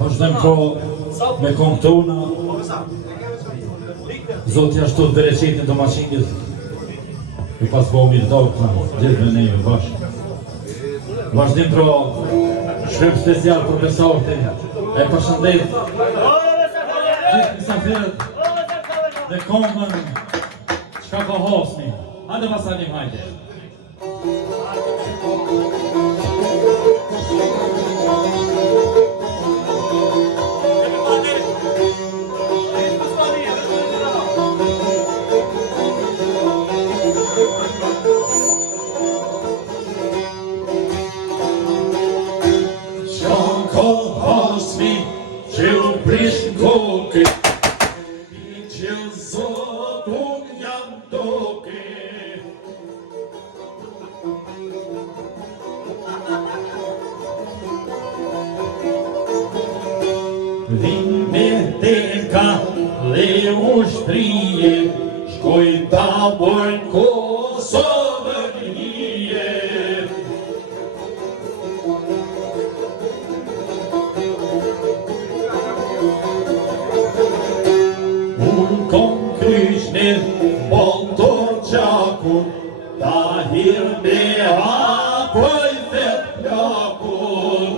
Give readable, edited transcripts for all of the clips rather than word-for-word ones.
Vazhdojmë pro me këngë tona. Zoti ashtu të bereqetin të maqinit. I pas po mirë dokna, gjithë me neve bashkë. Vazhdim pro shkrim special për besortin. E përshëndet gjithë misafirët dhe këngën çka po hosni. Hajde vasalim, hajde. Shkoj ta bojnë Kosovën hije. Unë kom kryshnin Bontor Qakun, ta hirë me hapoj fet plakun.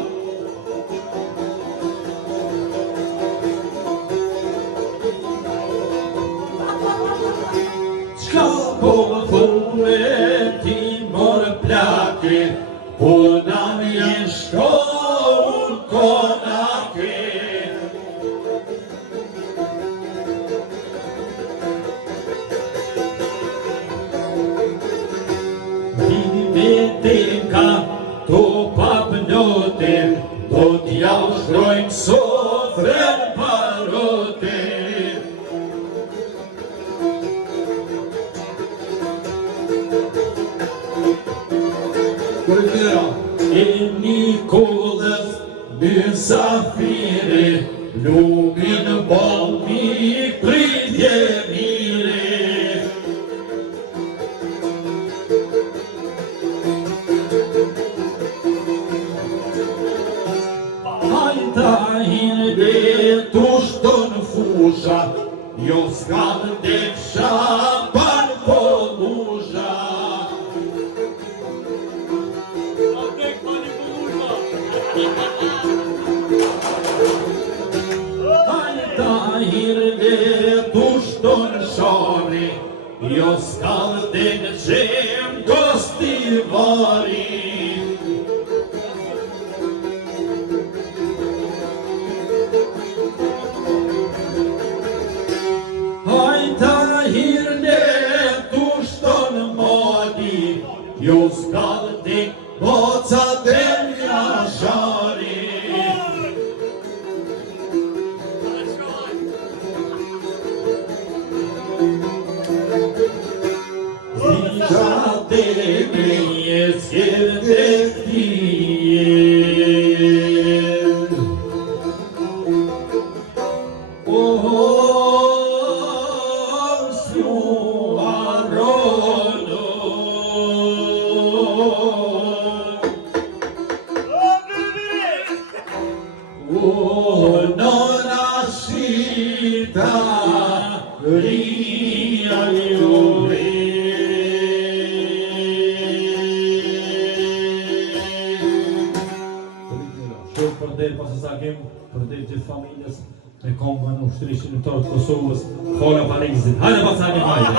Po na vjen shkollë konake. Vini vete ka to papnote, do t'ja ushrojnë sofrën parote. E Nikolës mysafire, lumin balmi pritje mire. Hajta hirbe tu shton fusha, jo s'kam deksha par po musha. Hajta hirve tu shton shari, jo s'kam dekshem kostivari. Hajta hirve tu shton madi, jo s'kam dek boca demja shari. Përdet gjithë familjes me këngën ushtrishin të Kosovës, Fola Parizit. Hajde pasani, hajde!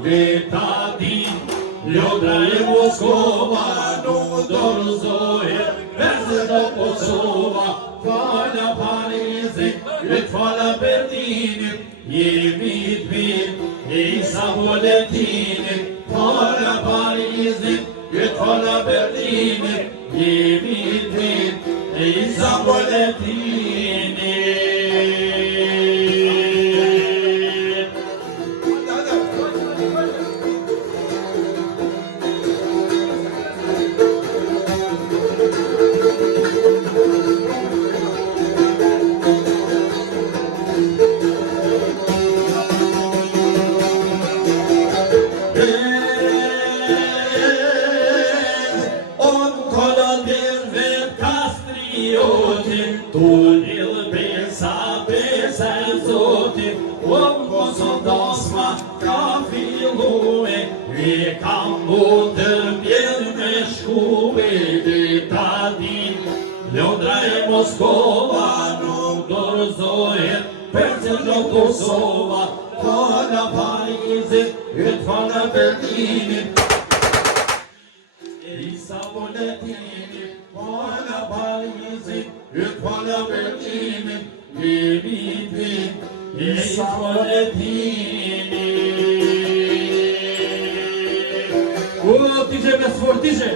Veta din, ljoda je Moskova, no dorzohet, veze do Kosova, fala Parizit, vet fala Berlinit, jemi t'vin, Isa Boletinit, Hala Parizit, Yt Hala Berlinit, jemi dit, Isa Boletinit. Tunil besa besa zotit, Kosov dasma ka fillue, vi kam mundën bjerë me shkue, dita din, Londra e Moskova nuk dorëzohet, Percelo Kosova, Hala Parizit, Yt Hala Berlinit, Isa Boletinit, Hala Parizit, Yt Hala Berlinit, jemi dit, Isa Boletinit. O, tije me sfor, tije!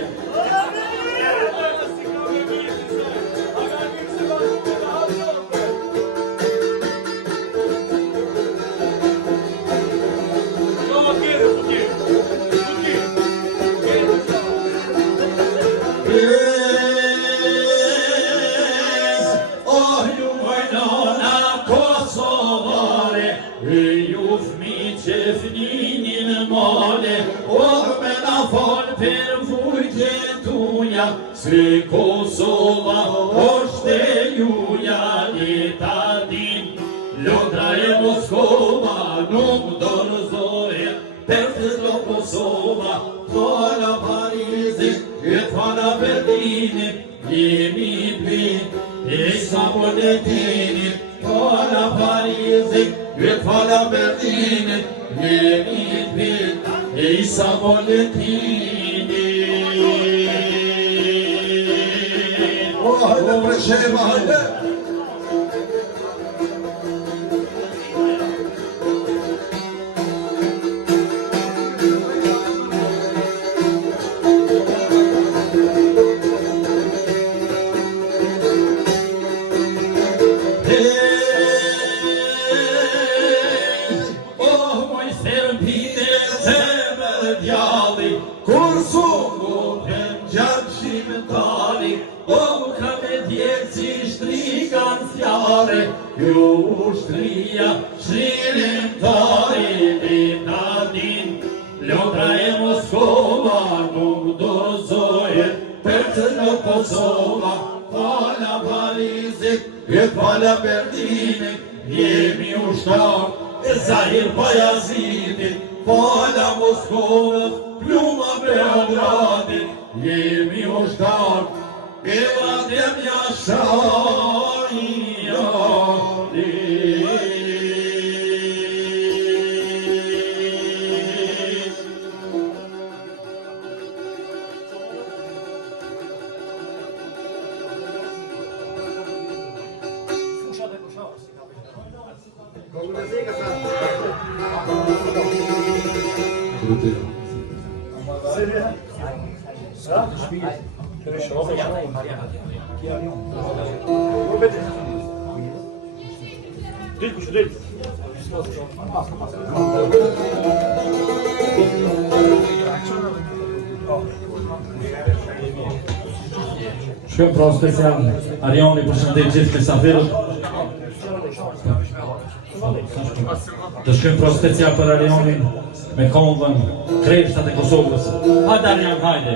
Ju fmi që fninin male, me na fal për vujtje tuja, se Kosova është e juja, ta din, Londra e Moskova nuk dorëzohet, Percelo Kosova, Hala Parizit, Yt Hala Berlinit, jemi dit, Isa Boletinit, Hala Parizit, Yt Hala Berlinit, jemi dit, Isa Boletinit. Hajde Presheva, hajde! Kur sumbutën gjatë shqiptari, ka me djetë si shtrikan fjare, ju ushtria shqirimtari, dita din, Londra e Moskova nuk dorëzohet, Percelo Kosova, Hala Parizit, Yt Hala Berlinit, jemi ushtar, Zahir Bajazitit, Hala Moskovës, Pluma Beogradit, jemi ushtar, Evat e Shkëm pra special, Arioni përshëndet gjithë mesafirët. Të shkëm pra special për Arionin me kombën Kreshtat e Kosovës. Hajde Arion, hajde!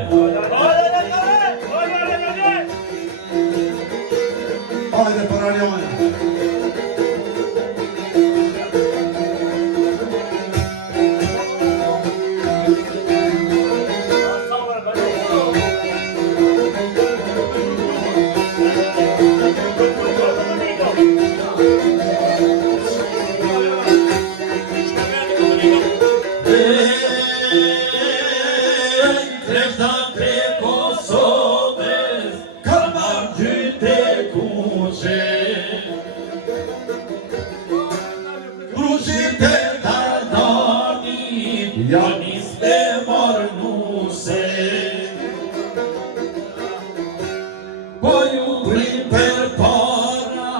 Hajde për Arionin! Kreshtat e Kosovës. ja nis me marnuse. Po ju prim për para,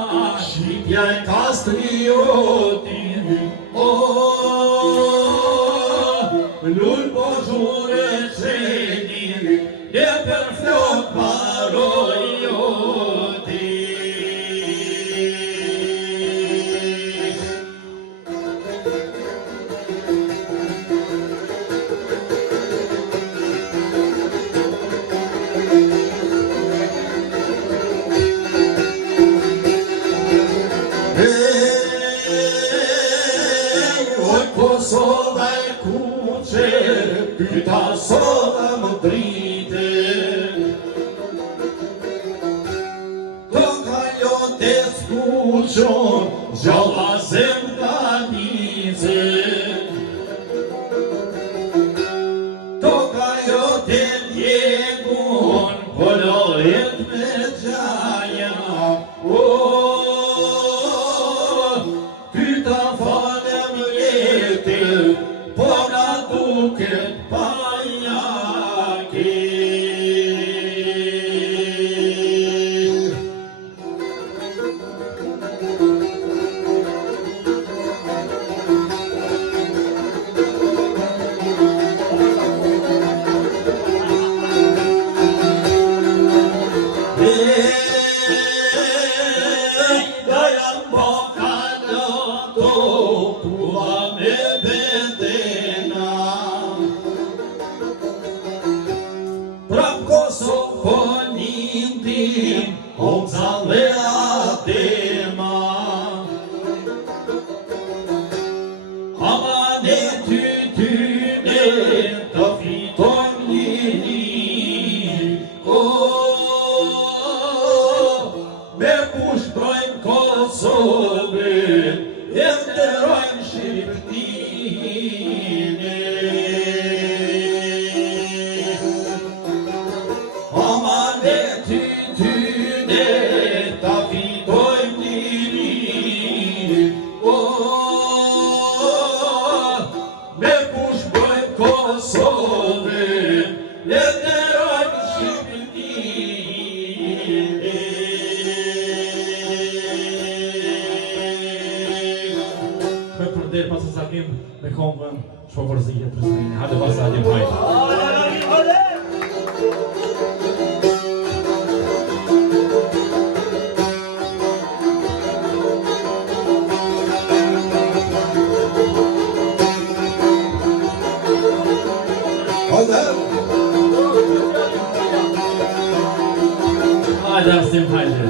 shqipja e kastriotin, lull po zhure qenin, e për flok parojoti. Kosova e kuqe, pyta sova më drite. Toka jote skuqon, gjalla zem danice. Toka jote djegun, polohet me gjaja. Pyta falem jeti, po na duket pajaki. Dajan boka loto, tuva me bedena. Prap Kosovë po nindin, omzale atema. Amane tyne, të fitojmë njërin. Me pushtojmë Kosovën, e nderojmë Shqiptine. Amane tyne, ta fitojmë njërin. Me pushtojmë Kosovën, e nderojmë Shqiptine. Për pas e sakim me kombën shpo përzijet për sërinë. Hajde pas e adim hajde. Hajde asim hajde.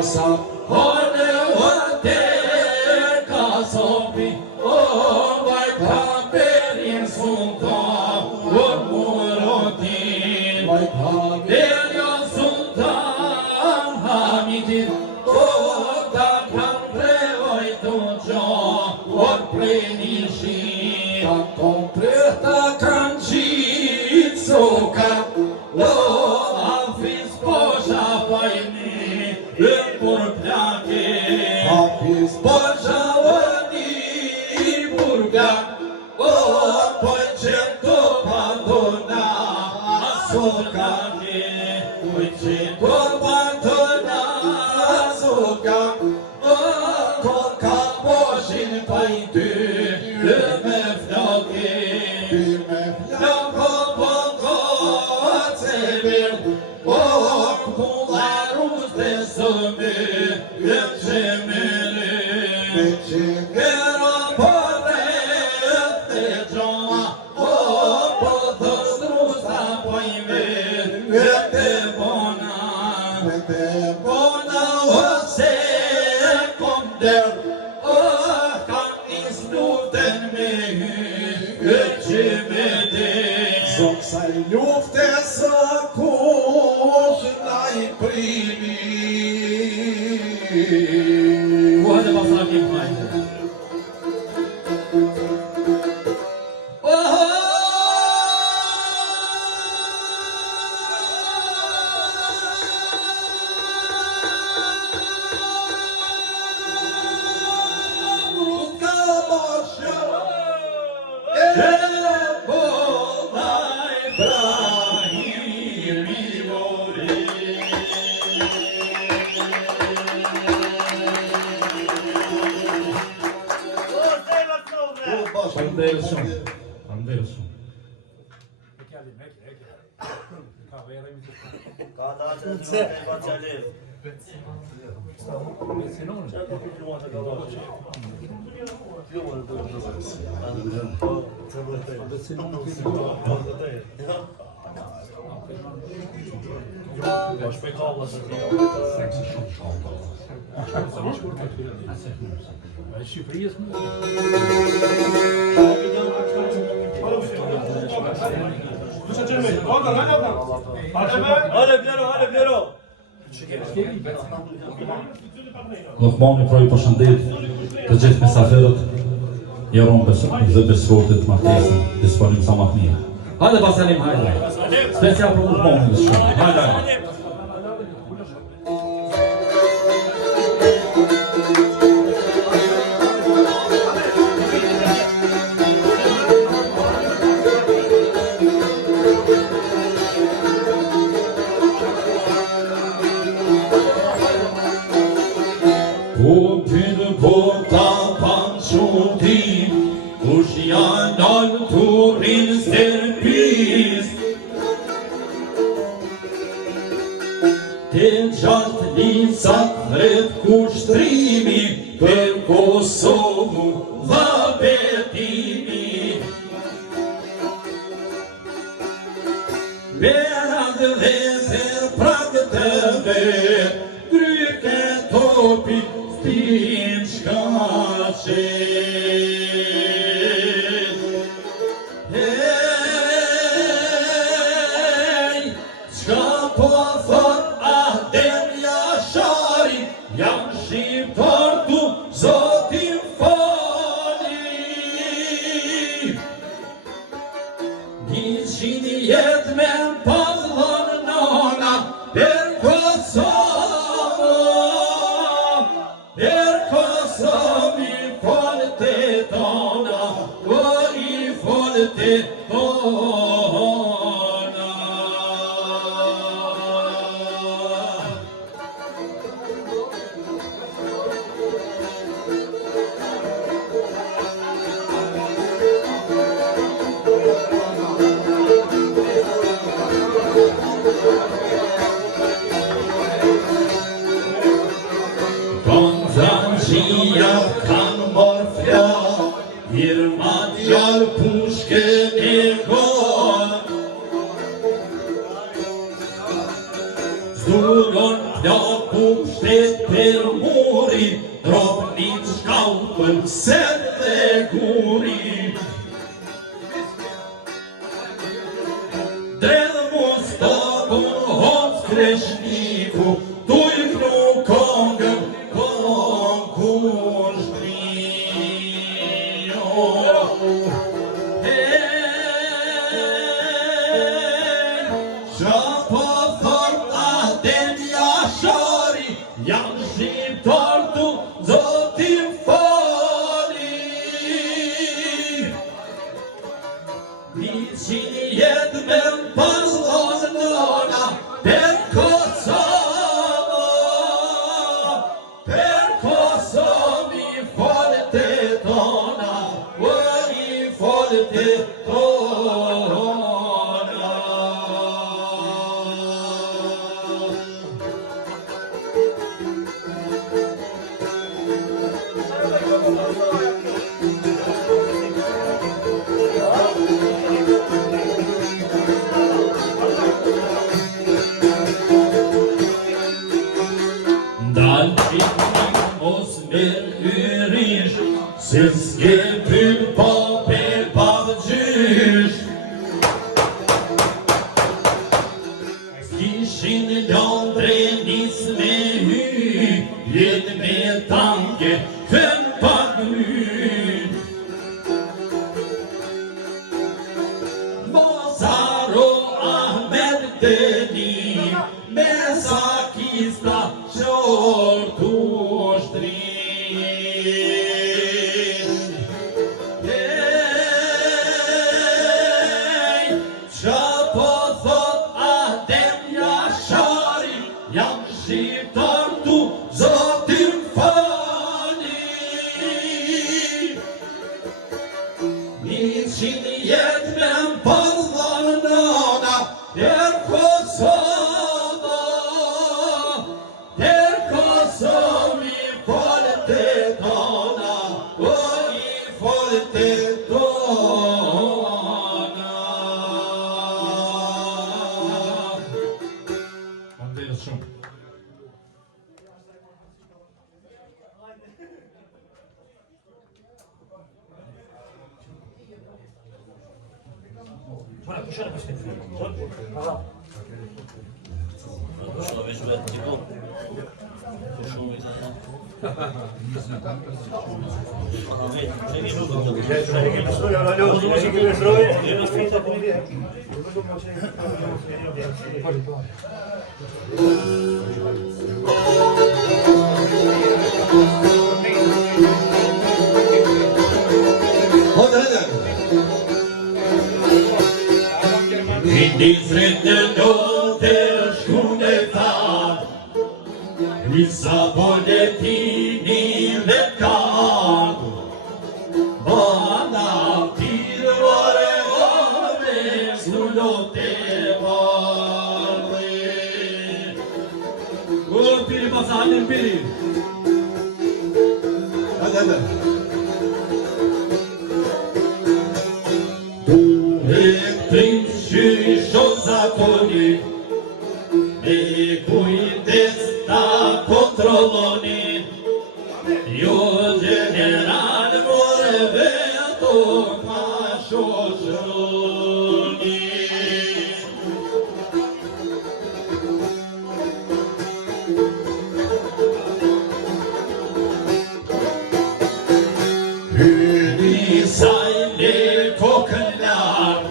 Jasa Hane vate kasopi O vaj kaperin sultan O murotin Delja sultan Hamidin O da kan prevoj tuđo O plenishin Ta kompre Ta kan qit suka O afis posha pajni Për plake Hapis Posha vëni burga O pëjqeto padona Asokake Pëjqeto padona Asokake O koka poshin pajty Me flake Bime Flako poko cebir O kularus dhe sëmi Gëmqemere Veqe Gëra përre dhe gjoa O pëthës rusa pojme Gëte bona Vete Bona ose konder O kan nis luten me Gëmqemere Zoksa I lufte së kush na I primi وهذا مصرف يمكن Anderson. Lokmani pra I përshëndet të gjithë mesafirët Jeron dhe besvotit martesën disponim sa më të mirë. Hajde basalim hajde. Special për Lokmanin dhe shumë. Hajde. Të gjatë licat vret kushtrimi për Kosovë dha betimi. Berat dhe për prakë të vet, dryke topi stin shkaqet. Zdulon, kupshtet për muri, dropnit shkaupën se dhe guri. Dredhë mustapën hoc kreshniku, tuj knu kongën, kongur shpio. Qa po thot Adem Jashari, janë shqiptar tu zotin fali. Niqin jetë me Barcelona, per Kosovë i folët e tona, i folët e tona. Se s'ke pyll po per pavëgjysh, s'kishin Londre nis me hy, jetë me tanke kën pak mysh. Mosaro Ahmed Deni, me sakista qortu shtri. Sa bolletini dhe kardë, bana tirë vare ove, sullot e vardhe. Piri pasanin, piri. Hadi. Duhet prins qysho zakoni, me kujdes ta kontrolloni, jo general more veto ma shoqëroni. Hyni sajnë kokën larë,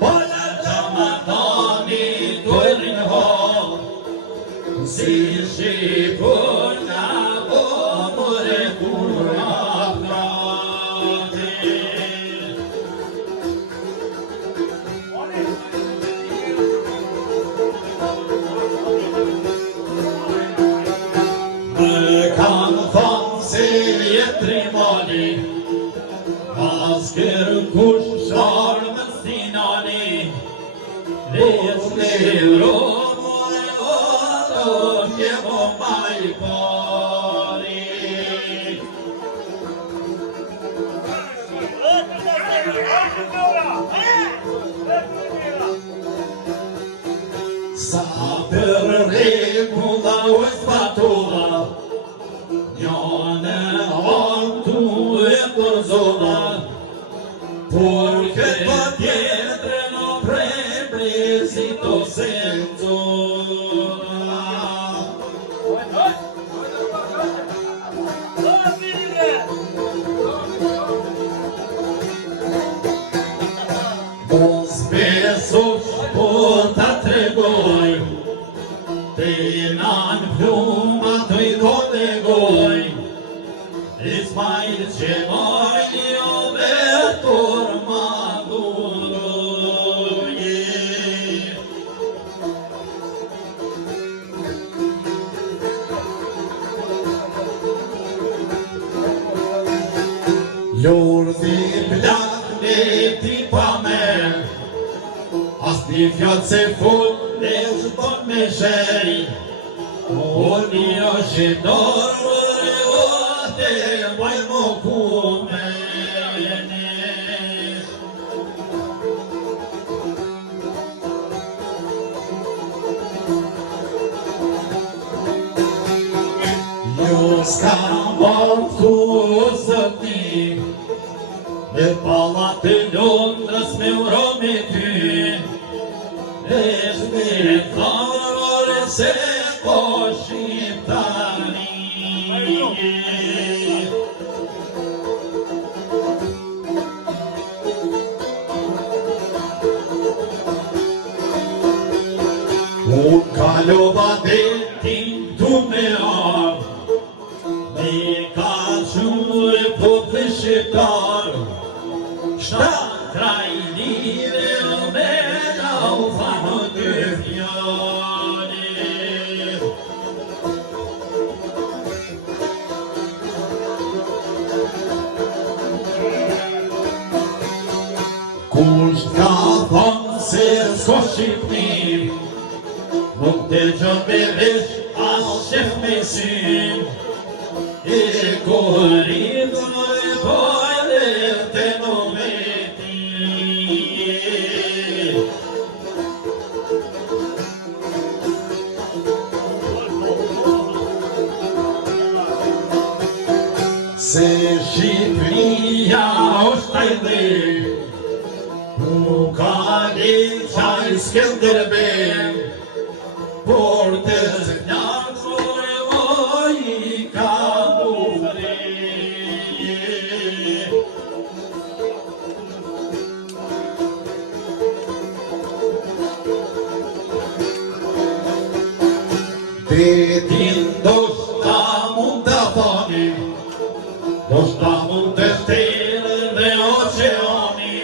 pola Ramadani dojnë halë, si shqipuna o more kura prate. Më kanë thonë se jetri mali, pas kërkush sharë më sinani, veç në Evropë Jevo mai pari. Sa për regulla u spatula, njone altu e përzona, por këtë tjetre në preblezito senzona. Mos besosh po ta tregoj, te nan pluma të i kotegoj, Ismail që moj një vetur maduroje. Lurdi plak në ti pa me, as një fjallë se full e shpon me shej, o një është dorë e ote moj më kumene. Ju s'ka mortu zëti, në palat e Londrës me uro me ty, e shme thare se po shqiptari. Unë kalova detin tu me arë, me ka shumë po të shqiptar, shtatë kraj lire me lau fanë të fjane. Kusht ka thonë se s'ko shqipnim, nuk të gjën me vesh as shef me syn, e korridë në e pojle të në meti. Se Shqipëria është tajde, nuk ka një qaj Skenderbej, por të zënjarë e moj i ka mure. Detin do shta mund të thoni, do shta mund të shtere dhe oceani.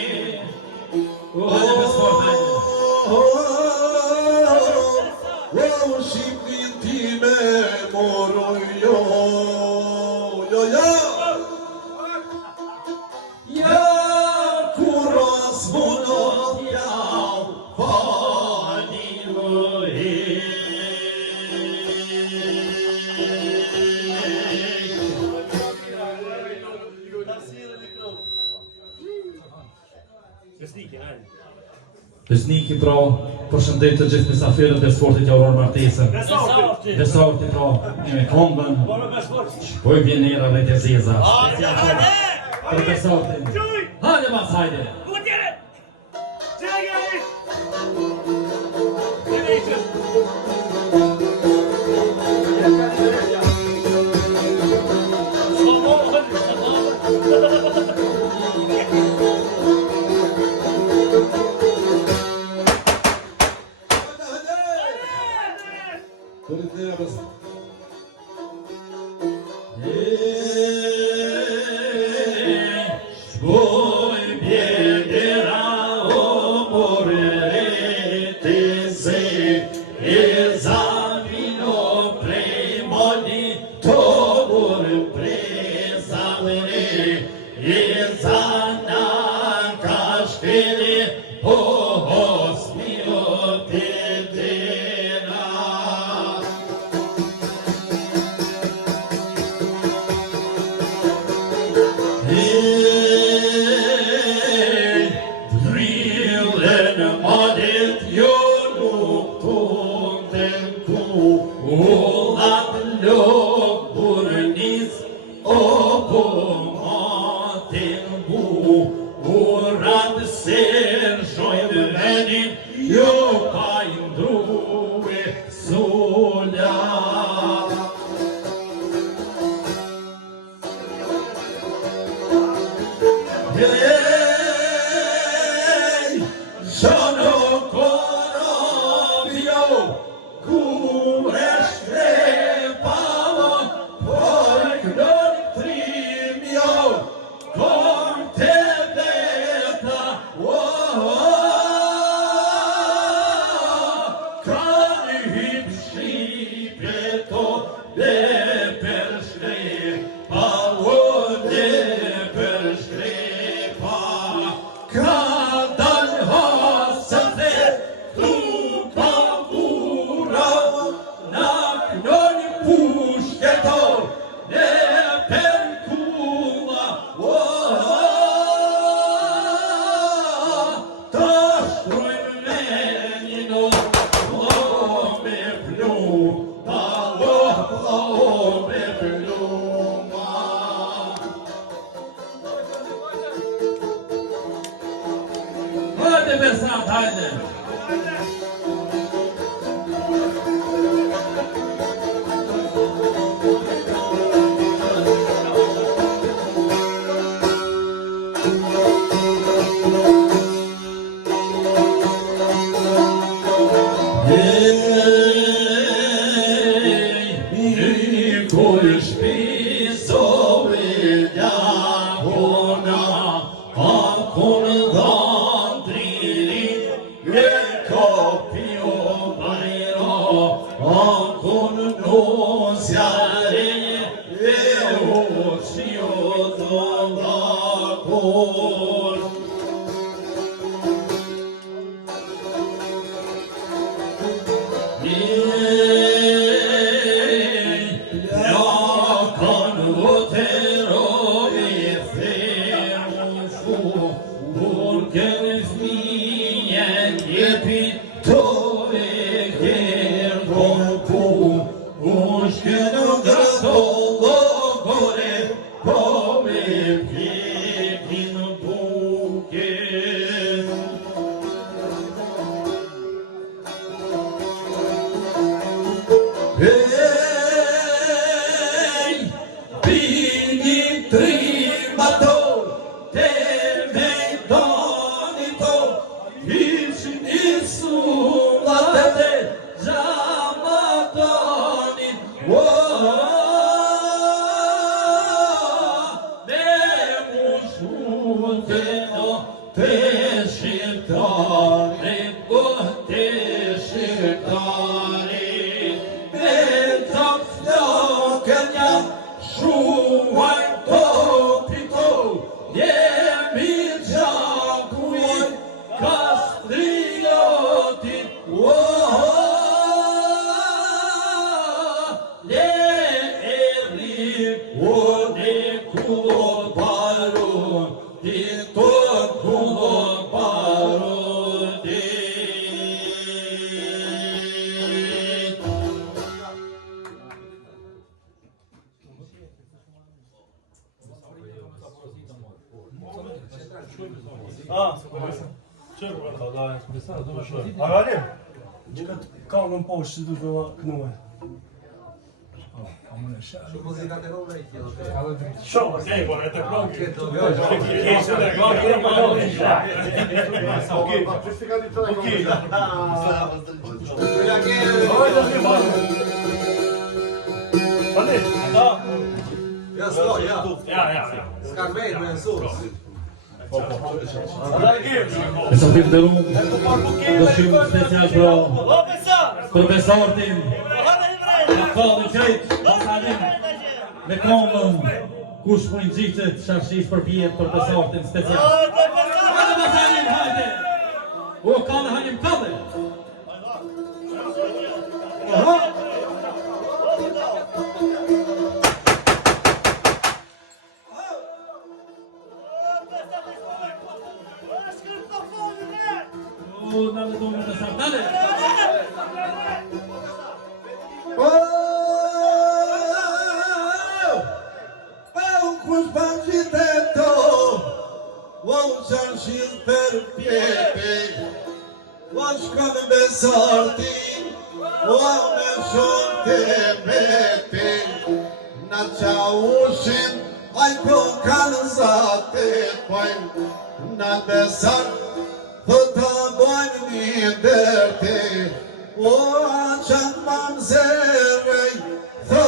Shqipnin ti me moroj jo. Ja kur as munot jau fani mëhe. Besniki pra, përshëndet të gjithë mysafirët e sportit Auror Martesën. Besarti pra, me kombën, shpoj bjenera dhe të zeza. Për besartin. Hajde mas, hajde! Shpoj bjenera o morre të ze, e zamino prej moni to morë prezavre, e zanan ka shkele po hosmio të dera. shqipeto dhe për shkrepa, o dhe për shkrepa. Ka dal hasën dhe tu pa mura, na knoni pushketor dhe për kulla, o ta shtrojnë menino, o me pluma, o me pluma. Hajde Besat, hajde! Ka më poshtë që du të kënuaj. Shumë, se po ne të plonki. Nësë të të rumë, do shumë special për besortin, në kohë krejt, me komën, kush për në gjithët, shashis për pjetë për besortin special. Hajde Basalim, hajde! O, kale halim kale! Dale, dole, Besar, dale! Kush banjiteto, unë qarëshin për pjepe, unë shkën besartin, unë me shumë të mete, në qa ushin, ajko kanë zate, pojnë, në besar, thë të bojnë një dërte, o qanë mamë zërëj, thë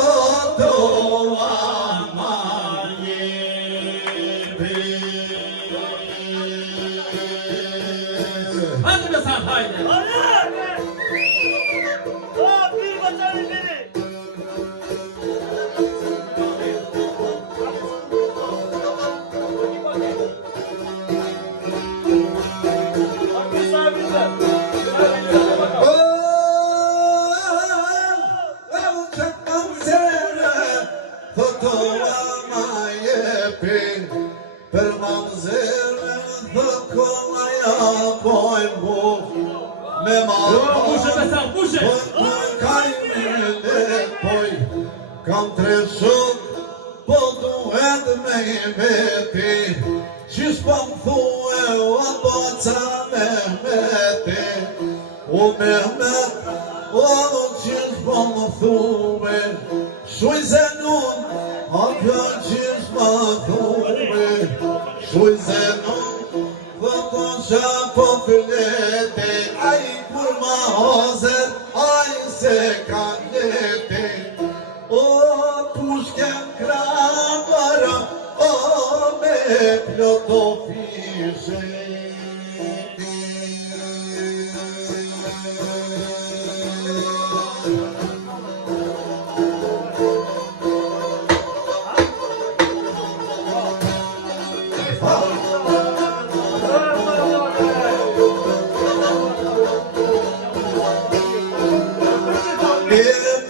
të Hajde Besar, hajde! Hajde! special, kushe! Kam treshut, po duhet me veti, qysh po m'thue o boca Mehmeti, o Mehmet, o qysh po m'thue, shuj Zenon, a pja qysh po thue, shuj Zenon, dhe po shapo filete, aj kur ma hozet, aj se kan lete, o pushken kramara, o me ploto fishe.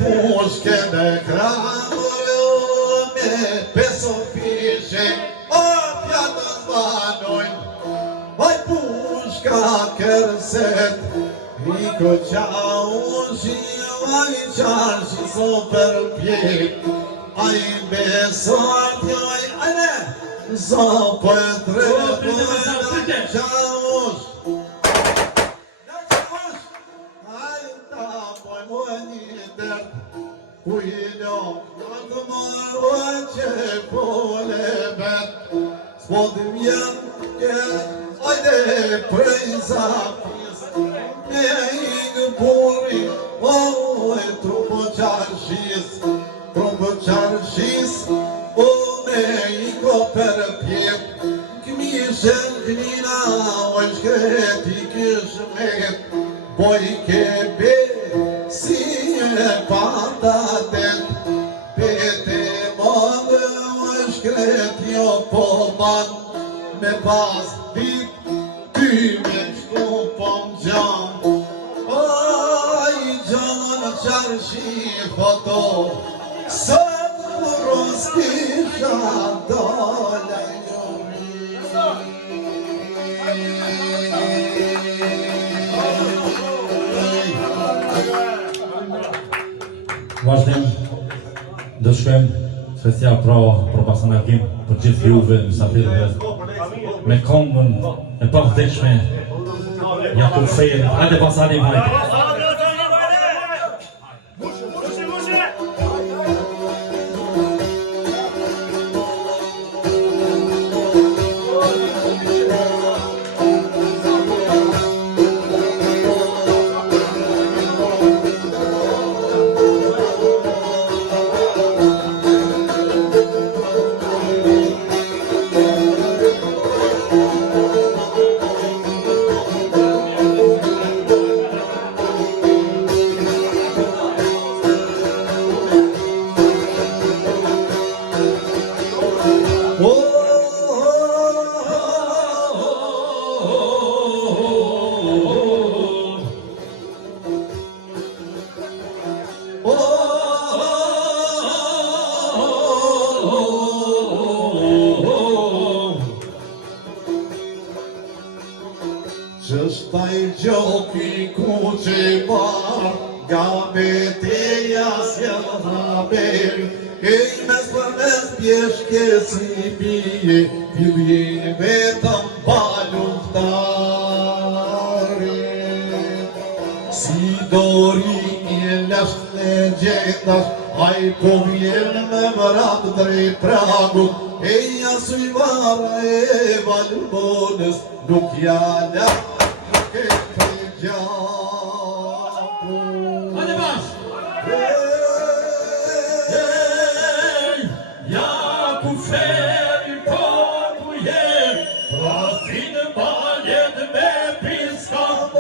Pushken kramara, me peso fishe, o pjatë zvanojnë, vaj pushka kërset, I koqa ushi, vaj qarshi so për pjek, aj besot joj, ajne, so për drepojnë, qa ush, aj ta poj moj një dert, Kujno, të marrë që pole bet, s'po të vjen kërë, ajde prej zapis, me ikë burri, o e trupo qarshis, o me iko për pjep, këmishen kënina, o e shkreti këshmet, boj kebe, si e pandatet, pete madhe o shkret jo po man, me pas dit, ty me shtu po m'gjan, aj gjan qarshi foto, sot kuros kisha dole Vazhdim, dëshkojmë special për Basanakim, për gjithë juve, mysafirëve, me këngën e pavdekshme Jakub Fejerit. Hajde Basanim, hajde! Qështaj gjoki ku që marë, nga beteja s'jel haber, e mes për mes pjeshke si bije, pjellin vetëm pa luftare. Si dori i lesht legendash, aj po vjen me vrat drejt pragut, e jasuj vara e valbones, nuk jala ke të gjaku. Hajde bash! Jakub Fejerit po ku je, prasin baljet me piska, o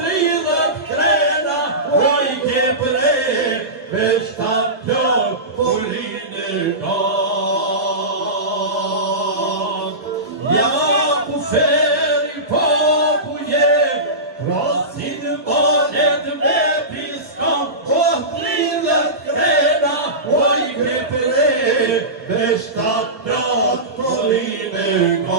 30 krena, oj ke pre, me shtat plok, puline kan. Jakub Fejerit po ku je, prasin baljet me piska, o 30 krena, oj ke pre, me shtat plok, puline kan.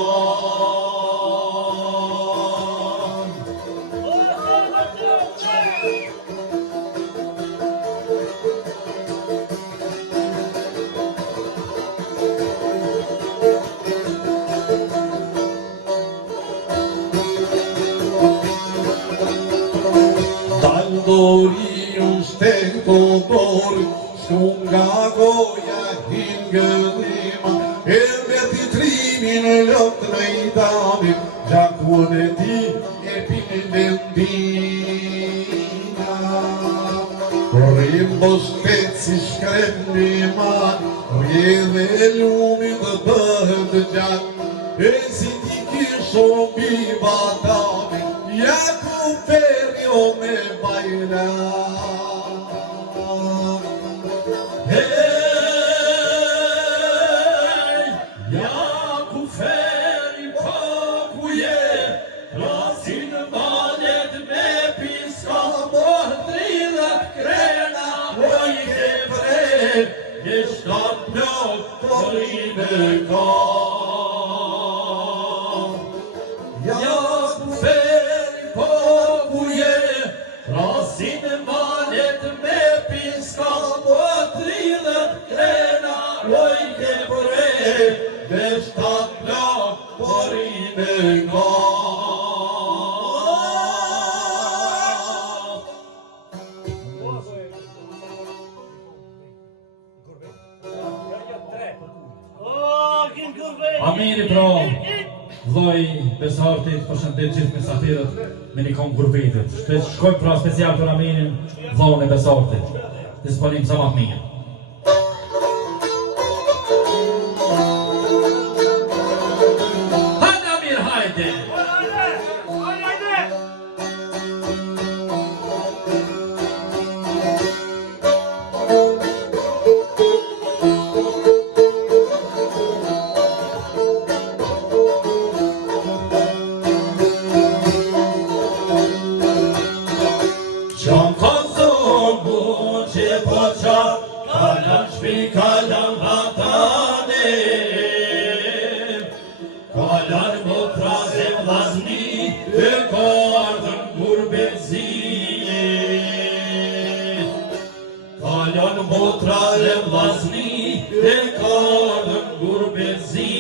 Steto dor, sunga goja hingëllima, e veti trimin lëtë në i dami, gjakun e ti e pinin vendina. Rimbo speci shkremni man, rjedhe lumit bëhet gjak, e si ti kisho biva dami, ja ku ferio me bajra. Hey, ja ku feri po ku je, rasin valet me piska, mohdrillet krena, oj ke fred, je shtat plot për i me ka. Ja ku feri po ku je, rasin valet me piska, mohdrillet krena, oj ke fred, je shtat plot për i me ka. Amiri pro vlloj Besartit, përshëndet gjithë mysafirët me një këngë gurbetit. Shkoj pra special për Aminin, vllahun e Besartit. Disponim sa më mirë. Hajde Amir, hajde! Kalan shpi, kalan vatane, kalan motra e vllazni, e kardën gurbetësie. Kalan motra e vllazni, e kardën gurbetësie.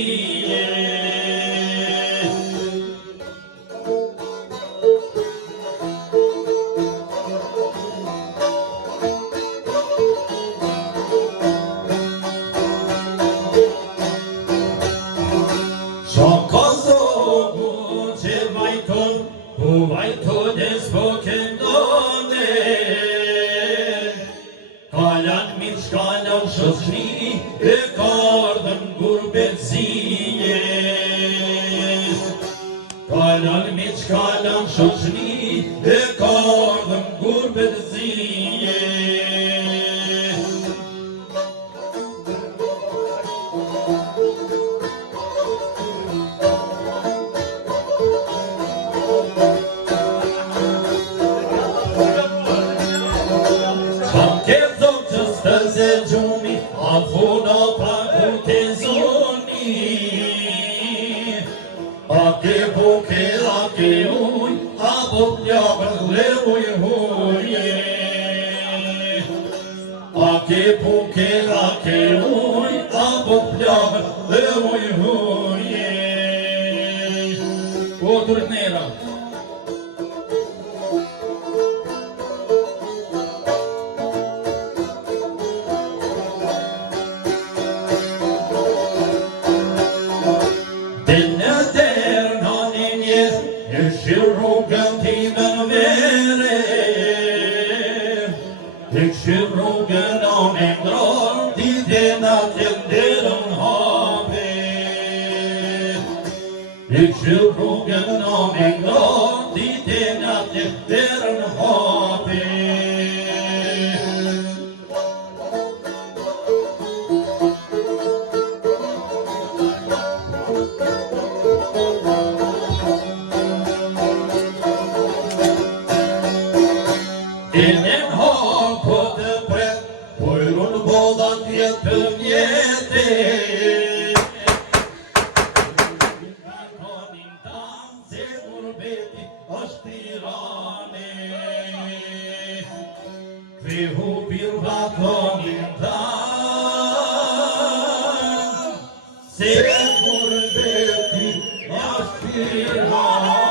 Kalan min shkalan shoqni, e kardën gurbetësie. Kalan min shkalan shoqni, e kardën gurbetësie. Afuna pa ku te zoni, a ke buke, a ke uj, a bot ljabën dhe uj huje. A ke buke, a ke uj, a bot ljabën dhe uj huje. O Turknera. Rrugën timën vere, Ikshin rrugën on e ndronë, Ditën atje derën hape. Ikshin rrugën on e ndronë, Ditën atje derën hape. Dinin har på det brett, pojron båda tjeter mjete. Kanin danse gurbeti ashtirane. Kvehu birva kanin danse gurbeti ashtirane.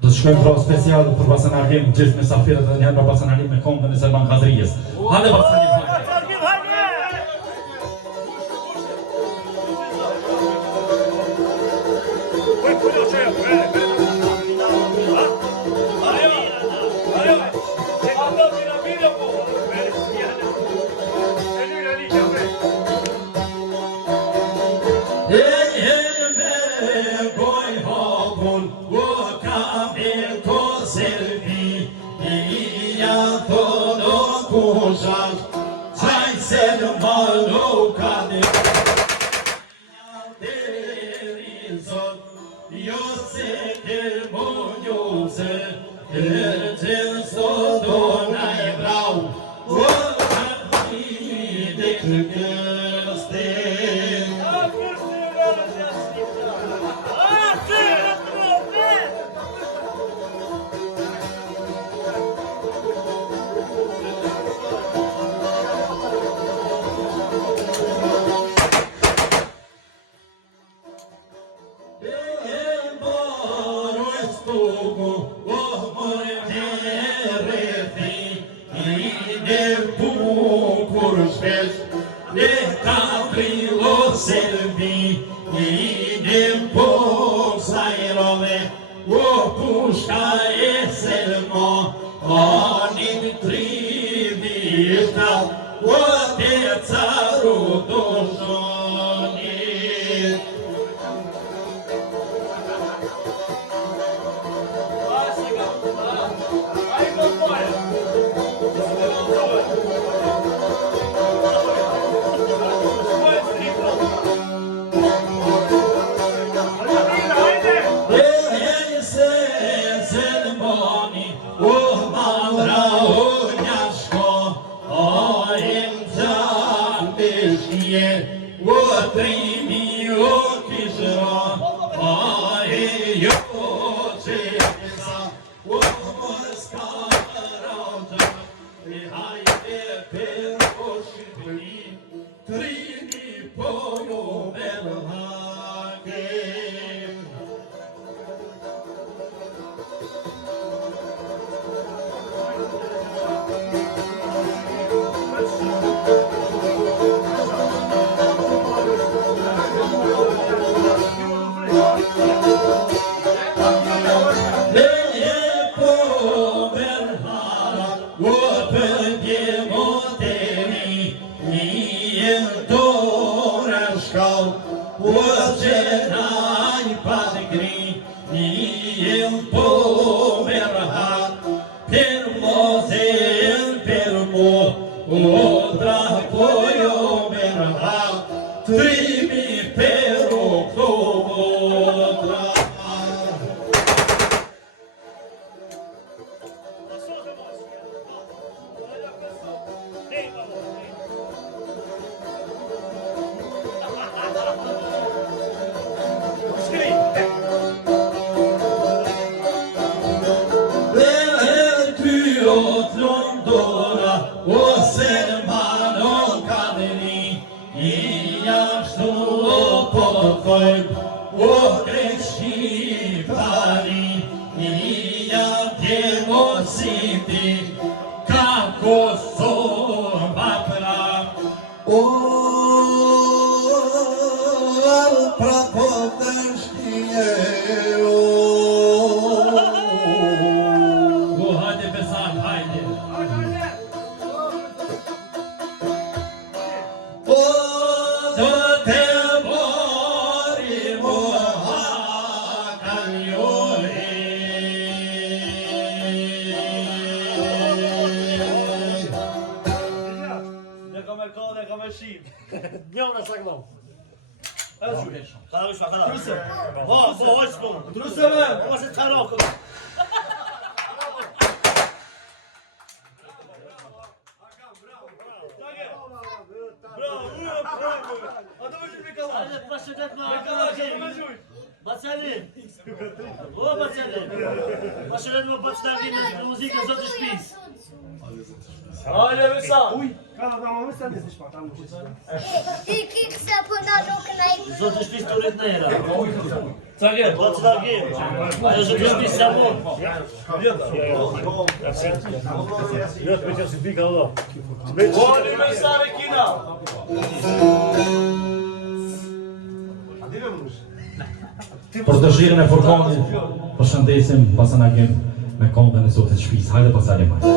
Do të shkojmë pra special për Basanalim, gjithë mesafirët dhe njerë për Basanalim me kongën e Selman Kadrijes. Hajde Basanalim, hajde! Basali. O, bacele! Bashkëret më bëtë startime në muzikë zotë shpis. Hajde, Mesa! Uj, ka da më mësë të ndës shpa, ta më qësë. Ti kikse për në nuk në i Zotë shpis të rrit në era. Ca ke? Bëtë da ke. Ajo zotë shpis se amon. Lëtë me qësë pika, Allah. Boli, Mesa, Rekina! Për të shirën e Furkanit, përshëndesim Basanagin me këngën e Zotit Shpis. Hajde pasalim hajde.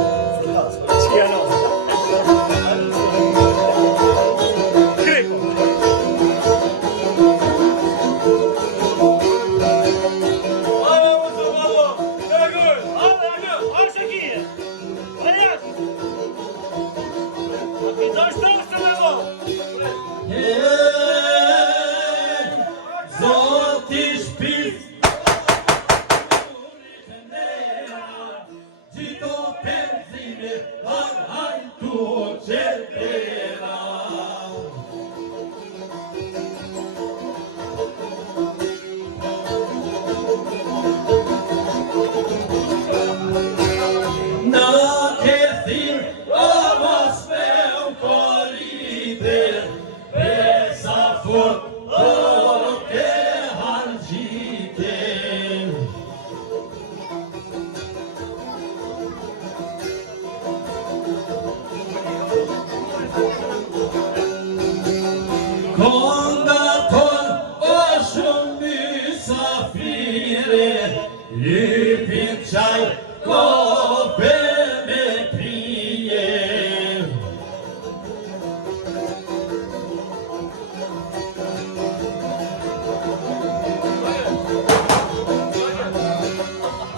Zoti Shpis Gjito penzime Hajtu qetera Në këthin Avas me u korite Besa fort Kondator o shumë mysafire Lypin qaj kope me pije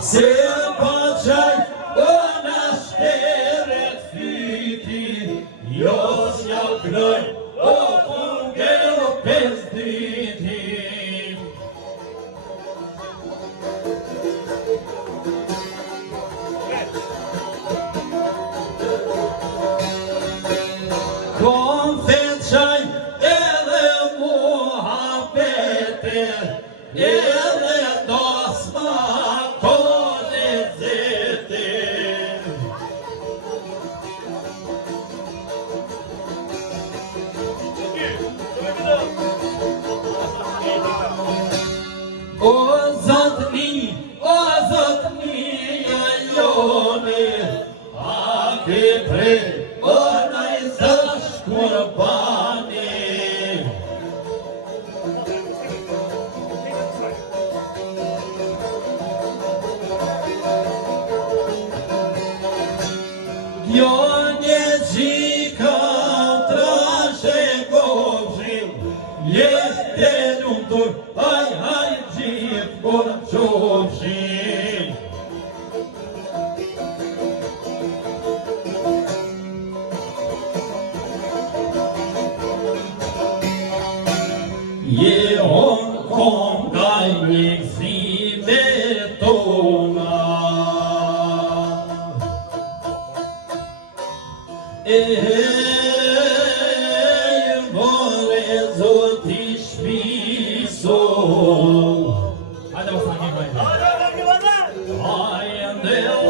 Se pa qaj o në shteret fyti Jo s'ja knoj o fungel pes dyti Kom feqaj edhe muhabete Edhe dasma kone zete O zotni jone A ke pre o naj zash kurbani Jone gjika trashe gobzhim Jeste lumtur haj gjip kur qobzhim Je on kom kaj një kësime tona More zoti shpiso Hajde Basanagin hajde Hajde o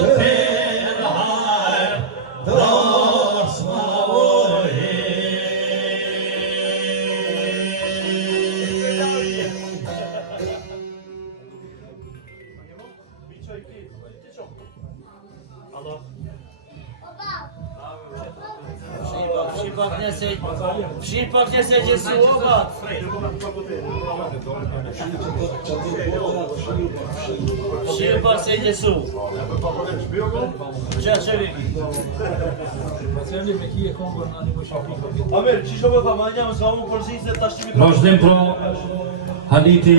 tel hajde Dasma ohe Fshi pak njëse gjësi të gat. Fshi pak se gjësu. Qa që viki? Amer, që shumë e famanja, më s'ka mu përzis dhe tashtimi Vazhdim pro Haditi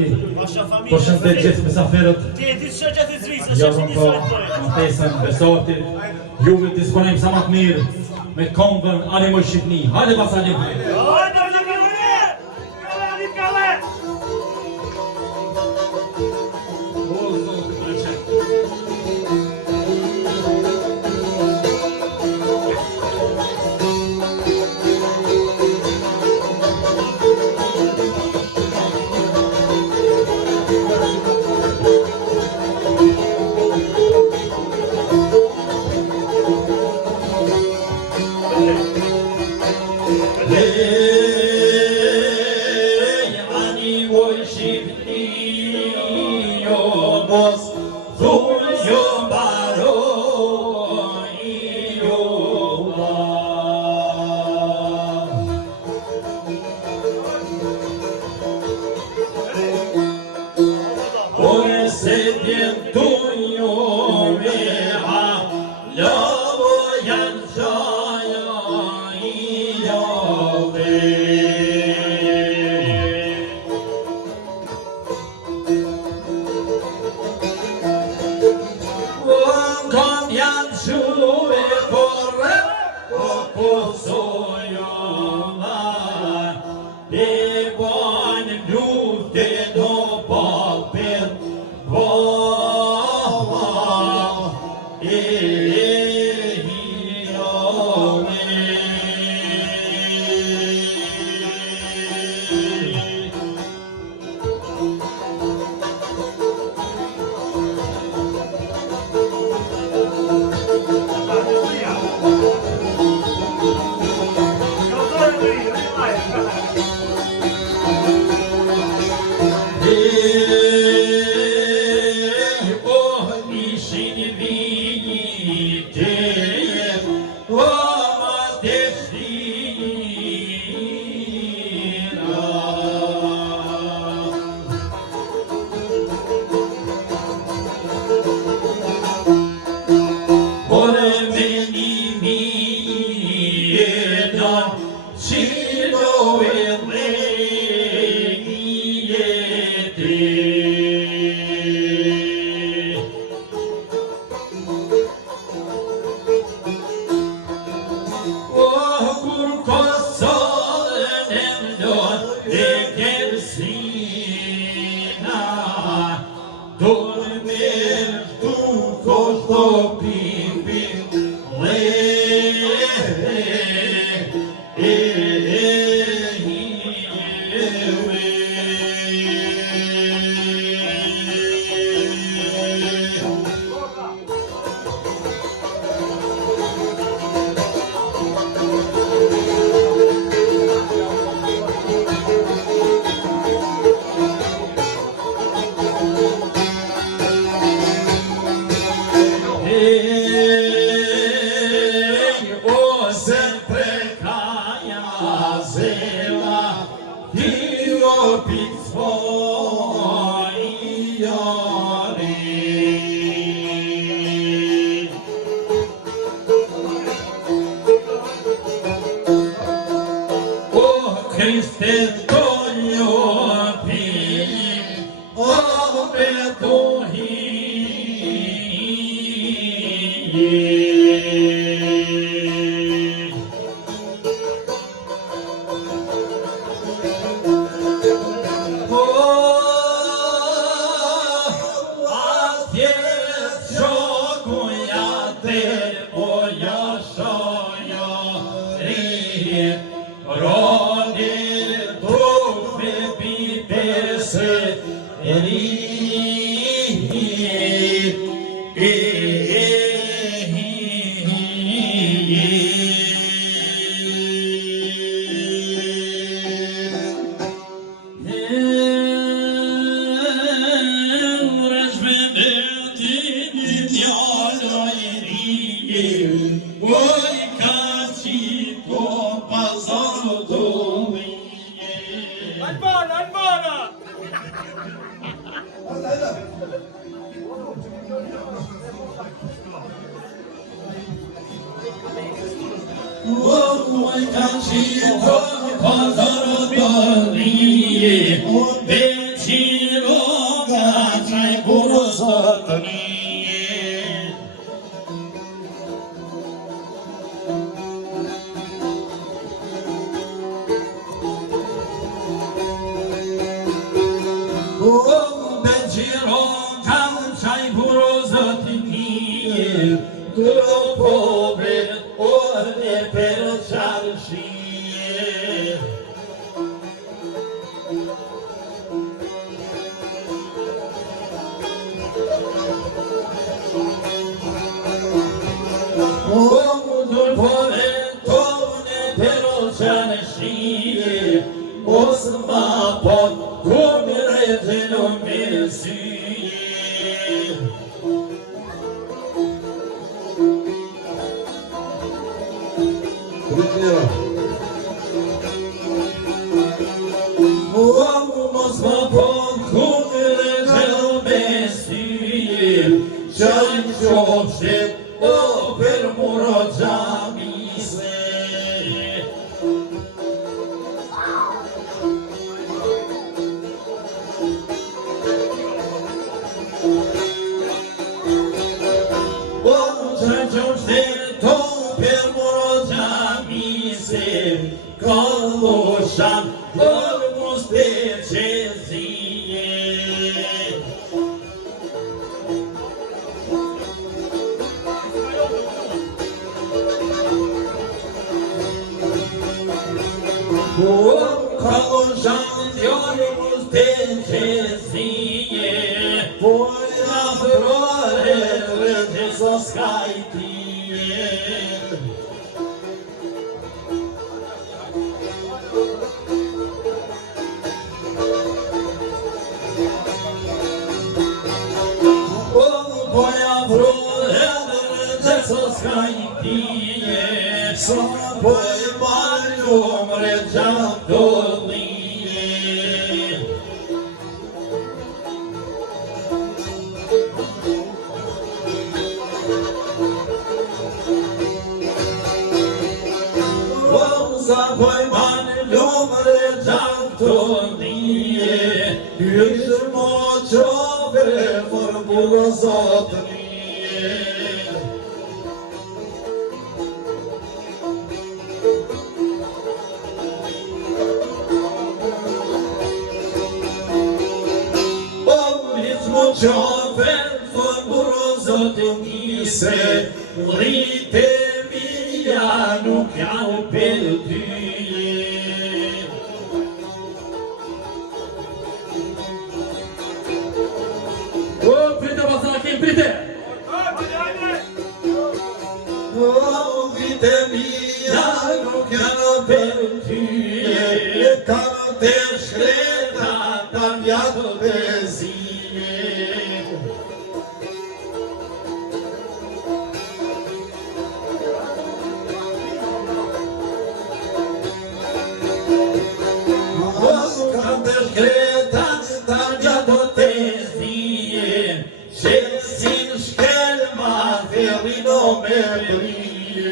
Përshëndet gjithë mesaferët Ti e ti të shëgjët të zvisë, Javën po Matesën Besotit Juve të disponojmë sa më të mirë Me këngën Animoj Shqipni Hajde Basanagin Hajde, Nikale! Ani moj Shqipni jo mos thunë jo mbaroj jo Ore se djetu jo me ha Lavo janë qaja i jave Kam janë shuve porre Po posojo mar Be banë lufte do papir Bala e Dur pore tovne pero chane shije, mos ma pot, ku mi rejtëllu mi syje. Mos ma pot, ku mi rejtëllu mi syje, qajnë qofshit, o për muro gjamise. O qajnë qofshit, o për muro gjamise, kaloshan, për muste qezije. Kaloshan djallë muste qezije, poja frore rëndë so skajtije. Poja frore rëndë so skajtije, sa poj malum reqam të lije. Sa poj malum reqam të lije, ishë mo qove për burë zotë lije. Qove për burë zotë njëse, rritë mija nuk janë për tyje. O, prite basakin, prite! O, rritë mija nuk janë për tyje, kanë të shkreta të mjatë bezije. Kanë të shkreta të mjatë bezije, qesin shkel ma ferino me brije.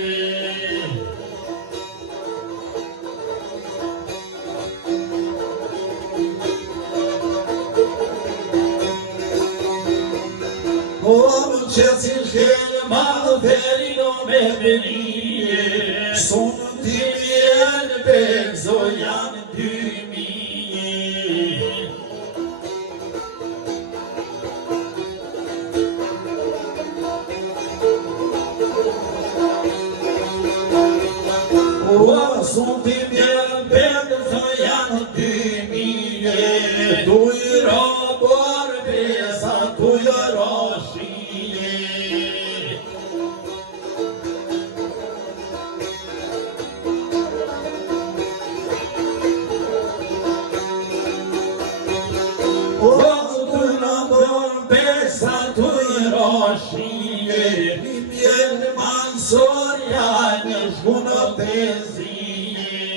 Qesin shkel ma ferino me brije, sonë t'i mjenë bekzo janë 2000. O, sonë t'i mjenë bekzo janë 2000, dujra barbesa, dujra shije. O, dujra barbesa, dujra shije, mi mjenë mansorja në shkunë të zije.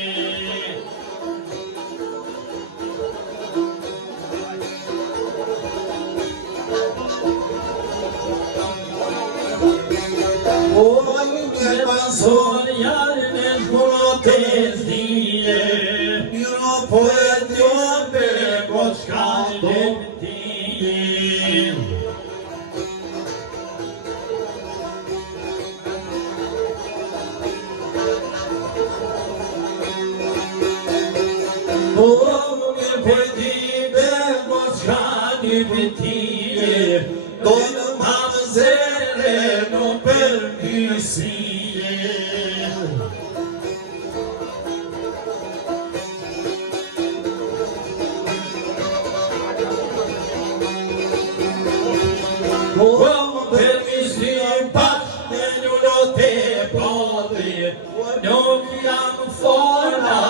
O, mi mjenë mansorja në shkunë të zije, miro po e t'jobe ko qka të tije. O, mi pëjtibe ko qka një pëtije, do në mamzere në përgjësije. O, përgjësim pash në një lote padri, nuk jam forma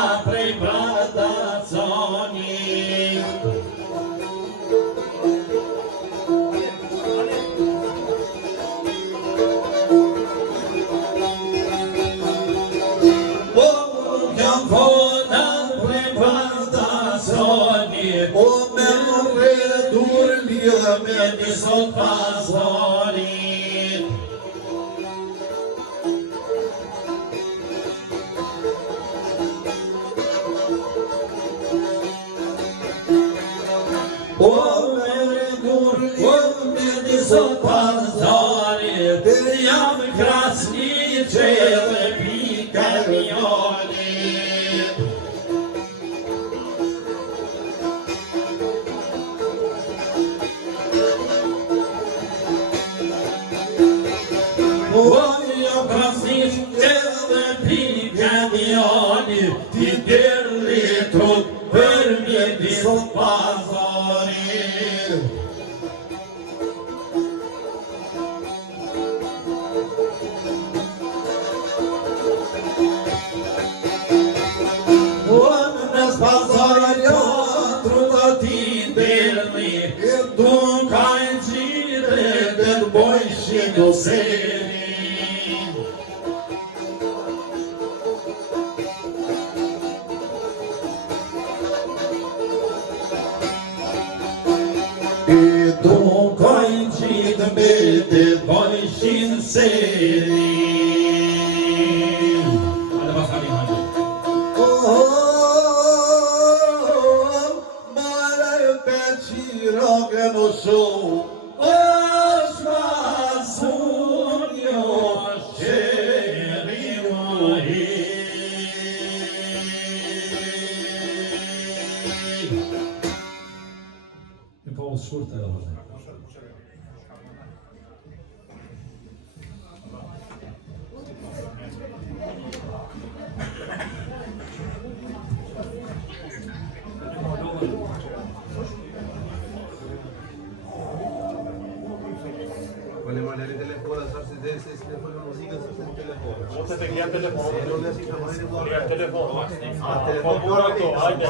Përmjeti sot pazarit. Përmjeti sot pazarit, jam krasni që dhe pika mjonit. Jam krasni që dhe pika mjonit, ti dërli trut përmjeti sot pazarit. Mes pazarit truta ti dërli, du kajnë qire dhe të bojshin do seri. Du kajnë qire me të bojshin seri. Hajde basarim, hajde. Rogë në shumë, është mazun jo shqeri muhi. Një po usë shurët e vazhë. Manualleri telefona, sarsi desi, telefona muzikën, sarsi telefona. Mos e të kja telefon. Unë si të mërin e Kja telefon. telefon. Po bura këto, hajde.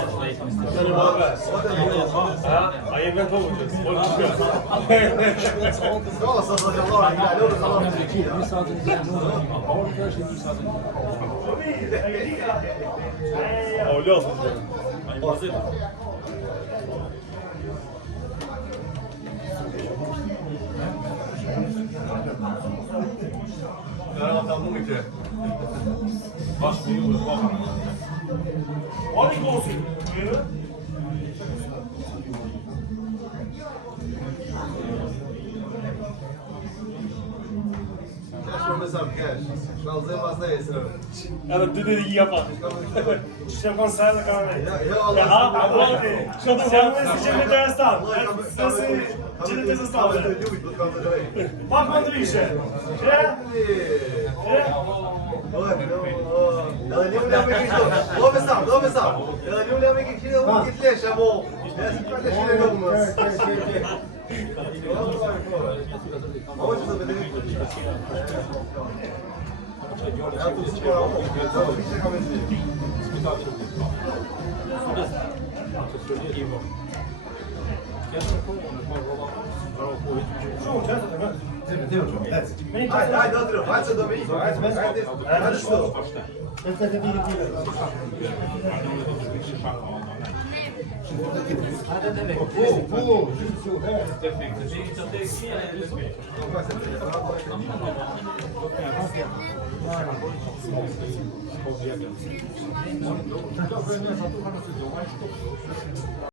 A jem në hovë, po të shkja. Sa të gjallara, një alore, sa O losë. ta mu i të. Bashkë me ju e të Oni gosi. Kesh me mesam, kesh. Shkallëzim pas ne e sërë. Edhe ty të dhja pa. Që më sa edhe ka me. Jo, Allah. Që të se janë si që me të restan. Se si që të të stave. Pak më ndryshe. Që? Edhe një unë jam e kishto. Do me sam. Edhe një unë jam e kishto, unë kitë leshe, mo. E si ka leshe në nëmës. Mo që të bedemi. Ja tu si për avo. Zato pishe ka me zi. Hajde, Andrew, hajde se do me iku. Hajde što.